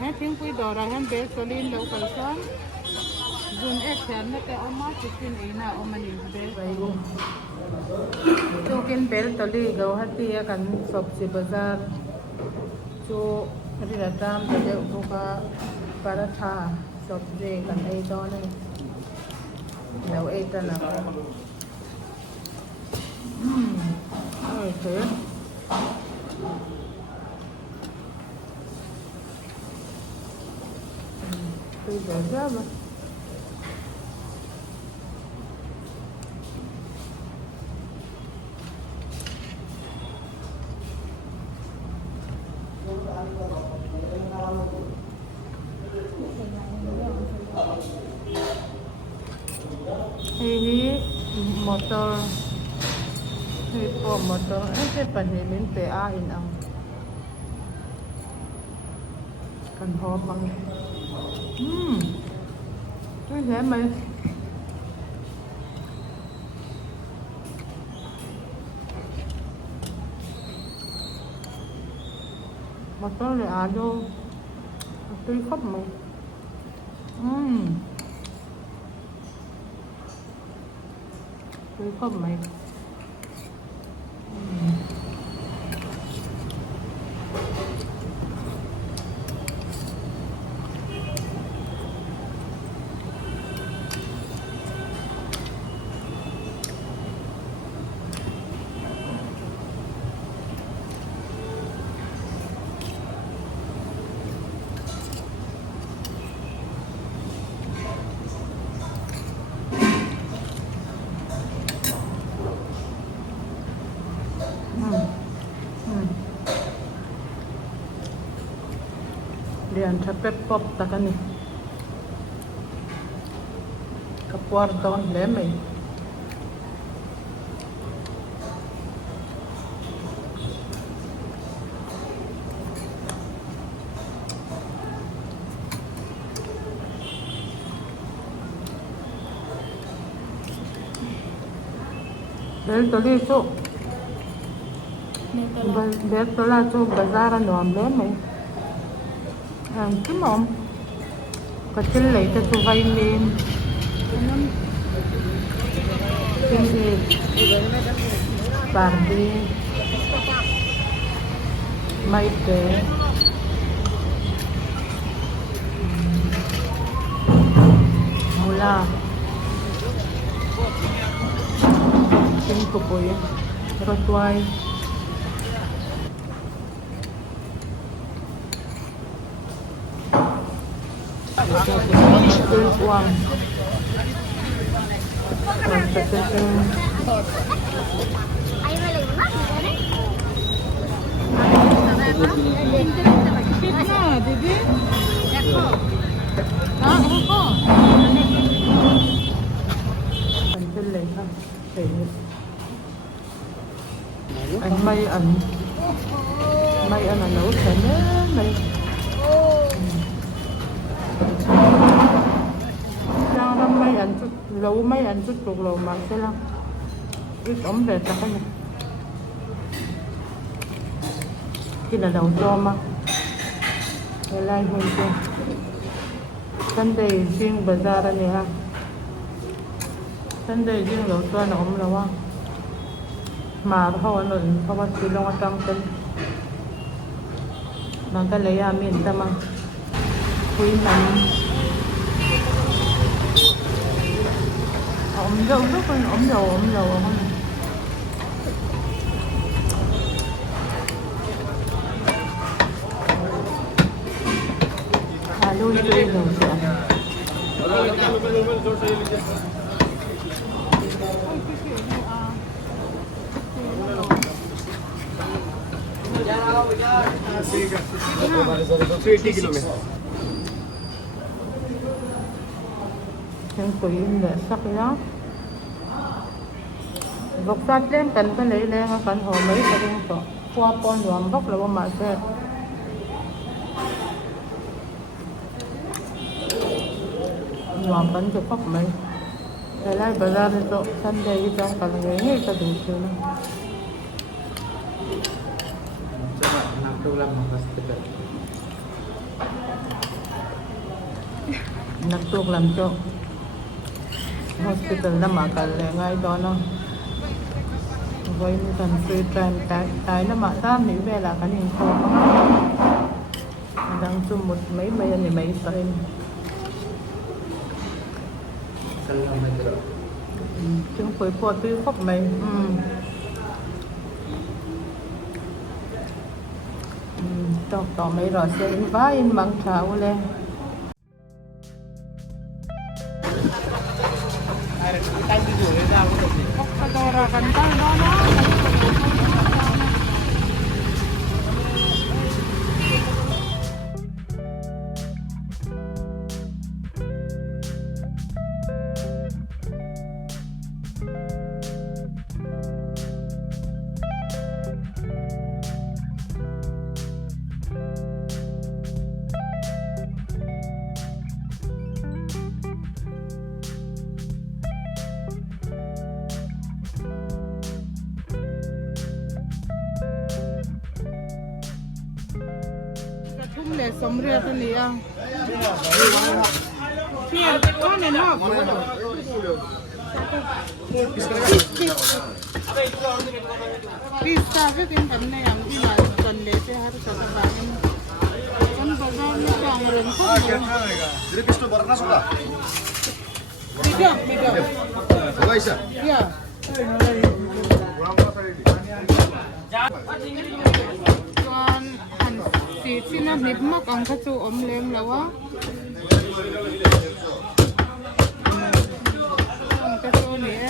hết tiếng quý đồ ra hết bé số linh đâu phải son dùng ép chén nó cái ông má chỉ tin ý nào ông mình bé vậy luôn cho kinh bé tao đi gấu hết tia cần sập si bazar cho đi ra tam tao đều có cả paratha sập dê cần ai đó này đâu ai ta là ơi thế tôi giờ ra mà ini motor motor cái phần này mình phải in ang cần hộp bằng tôi thấy mày motor này ado tôi khóc mày tôi khóc mày Lian capek pop takan ni kapuar daun lemay bel toli tu bel tola tu bazaran daun lemay cái mồm có chân lấy cho tụi vay lên chân gì bàn đi may tế mula chân cục bụi rồi toai uang anh may ảnh là nấu chén này mấy anh chút lâu mấy anh chút ruột lâu mà sẽ lắm ít ống về ta cái này cái là đầu cho mà để lại hơn cho Sunday riêng bazaar này ha Sunday riêng đầu cho nó ống lâu mà thôi nó không có gì đâu trong tên bằng cái lấy miền ta mà quý mình ống dầu rất là ống dầu không luôn chơi dầu sữa yang kuyin le sakya bốc sát lên cần cái lấy lên cần hồ mấy cái đường to qua pon luồng bốc là bao mà xe luồng cần cho bốc mấy để lại bazaar itu Sunday itu kalau ini kita dulu coba 65 pasti นักตุกลำโจhospital na makal ngay đó nó với cần free time cái nó mà tam nữ về là cái hình khô đang chung một mấy anh thì mấy tay chúng phải phô tư phóc mày tỏ mấy rồi sẽ vái bằng cháo lên Pagkadora kanta na le sombre tu ni ang Pier ko ne no Pista ke tin kam ne am ti na ton le se har sa ba kan bazar ne jang ren ko Dire kisto barna suda. Video Sagaisa. Ya Tuan an si sina nip mak ang kachu om lem lawa ang kachu ni